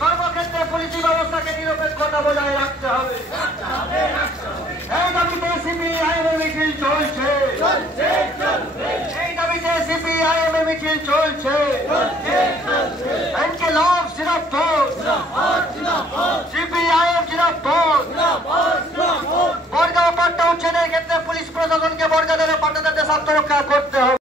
সর্বক্ষেত্রে পুলিশি ব্যবস্থাকে নিরপেক্ষতা বজায় রাখতে হবে। এই দাবিতে সিপিআইএম মিছিল চলছে, এই দাবিতে সিপিআইএম মিছিল চলছে। ইনকিলাব জিন্দাবাদ, সিপিআইএম জিন্দাবাদ। বর্গা ও পাট্টা উচ্ছেদের ক্ষেত্রে পুলিশ প্রশাসনকে বর্গাদের পাট্টাদের স্বার্থ রক্ষা করতে হবে।